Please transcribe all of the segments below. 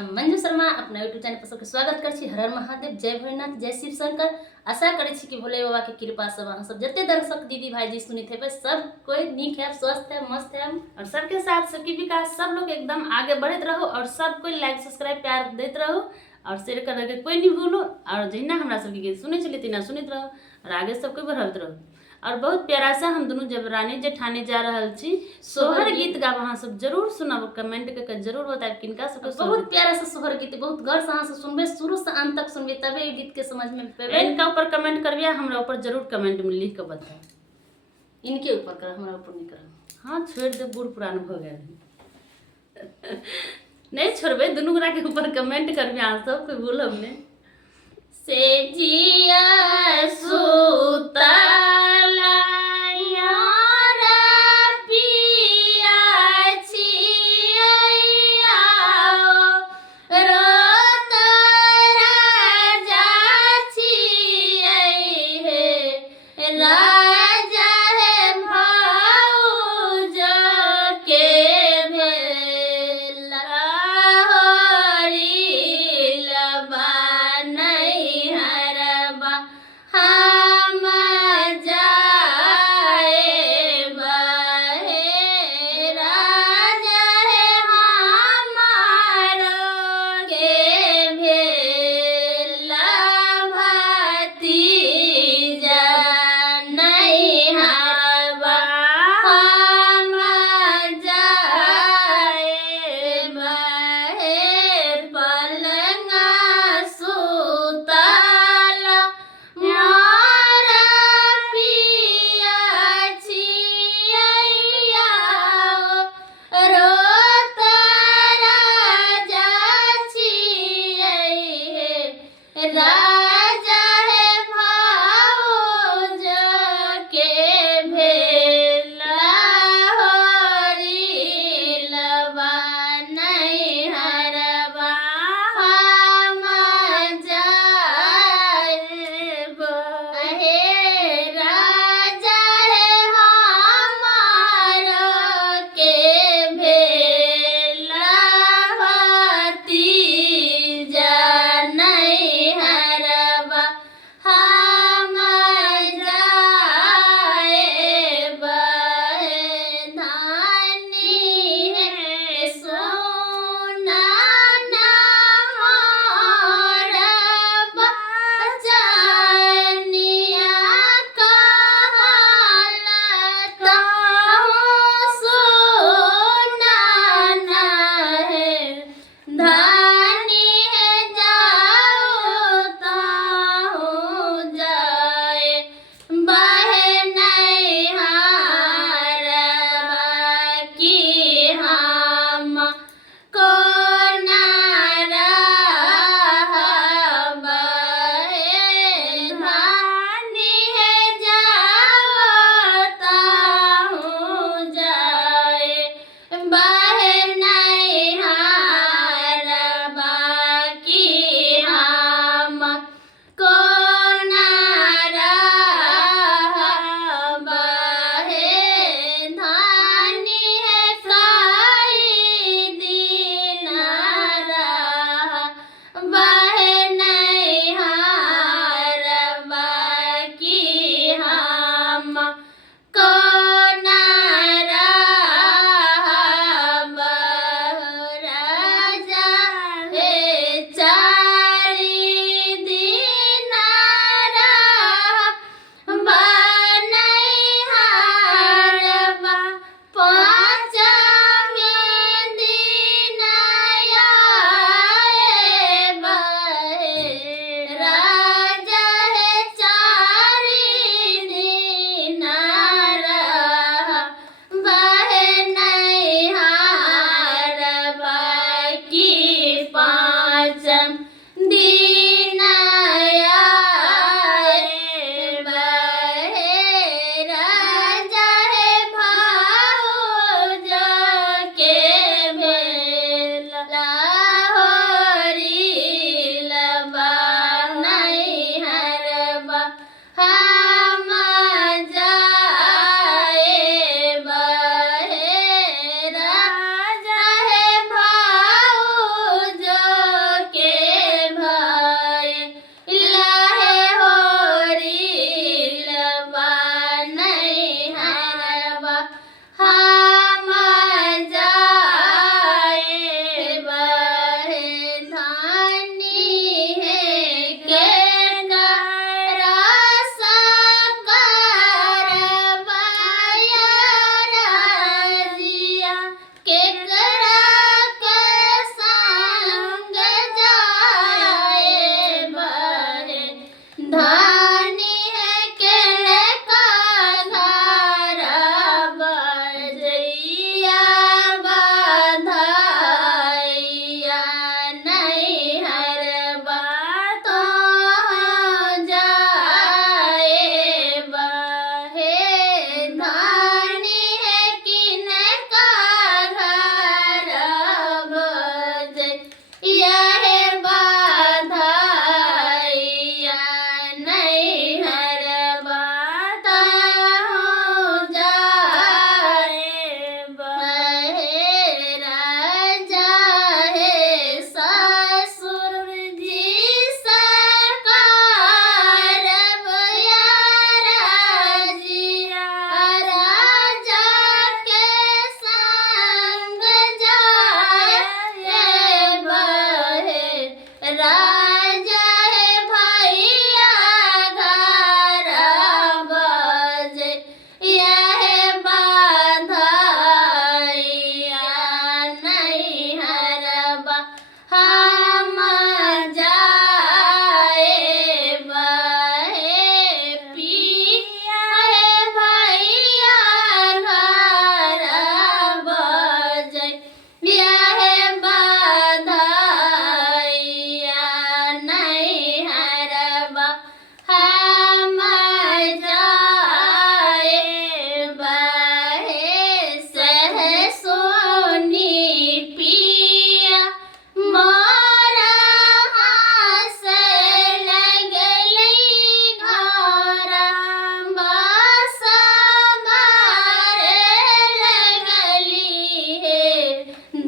हम मंजू शर्मा अपना YouTube channel पर सबके स्वागत कर छी। हर हर महादेव, जय भोलेनाथ, जय शिव शंकर। आशा करे छी कि भोले बाबा के कृपा से अहाँ सब जते दर्शक दीदी भाई जी सुनी थे सब कोई नीक है, स्वस्थ है, मस्त है और सबके साथ सबकी विकास सब लोग एकदम आगे बढ़ते रहो और सब कोई लाइक सब्सक्राइब प्यार देते रहो और शेयर करके कोई नहीं भूलो और जहिना हमरा सबके गीत सुने चले तेना सुनते रहो और आगे सब कोई बढ़त रहो। और बहुत प्यारा सा हम दोनों जबरानी जेठानी जा रहल छी सोहर गीत गाब, अहाँ सब जरूर सुनब, कमेंट करके जरूर बताएब किनका सबके बहुत प्यारा सा सोहर गीत, बहुत गौर से अहाँ से सुनबे, शुरू से अंत तक सुनबे तबे ये गीत के समझ में पेबे। इनका ऊपर कमेंट करबिया, हमरा ऊपर जरूर कमेंट में लिख के बताए। इनके ऊपर कर, हमरा ऊपर नहीं कर। हां छोड़ दे, बूढ़ पुरान भ गेल नहीं छोड़बे, दुनू गोरा के ऊपर कमेंट करबे, अहाँ सब कोई बोलब ने से जिया सुता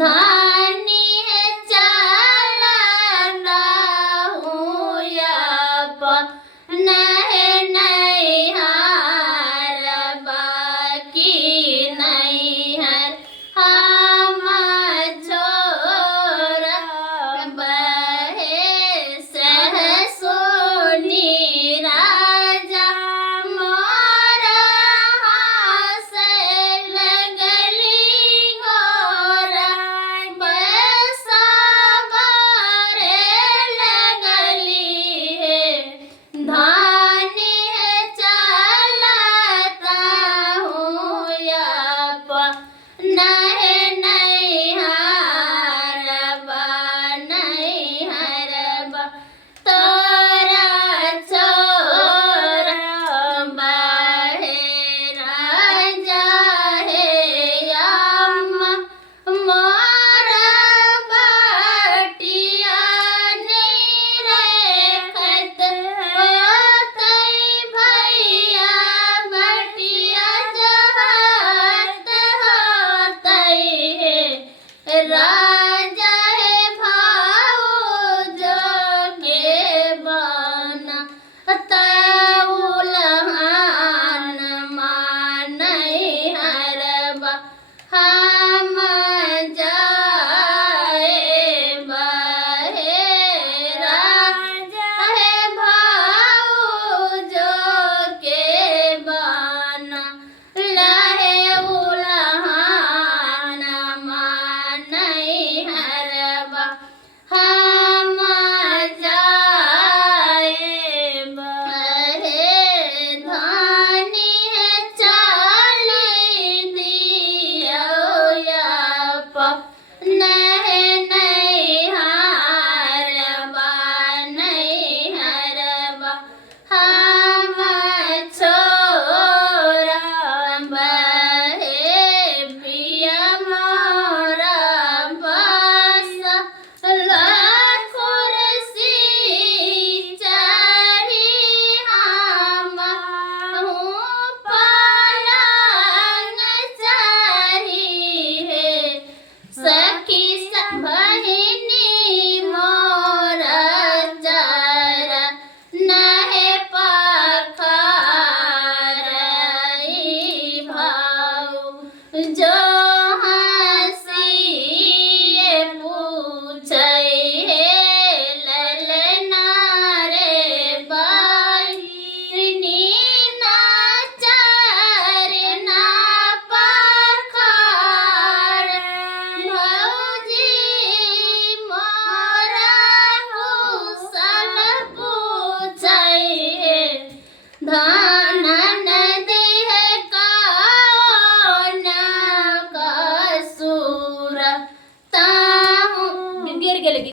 धानी है चलता हूँ नहीं हार बाकी नहीं हर हम छोर बहे सह सोनी राजा मोर हास लगली गोर बसा बरे लगली है धानी है चलता हूँ नहीं हरबा नहीं हरबा तोरा छोर बहे राजा हे मोर बटिया निरखत होतै भैया बटिया जहत होतै हे राजा हे भाऊजो के बना तउलहान मानै हरबा हम जाए बहे राजा हे भाऊजो के बना लहे उलहान मानै हरबा हम जाए बहे धानी है चाली दियो नहीं हारबा नहीं हरबा हम छोरा बहे पिया मोरा बस कुर्सी चढ़ी हम पलंग चढ़ी है सखी बहिनी मोर जर नहे पखार भाऊ जो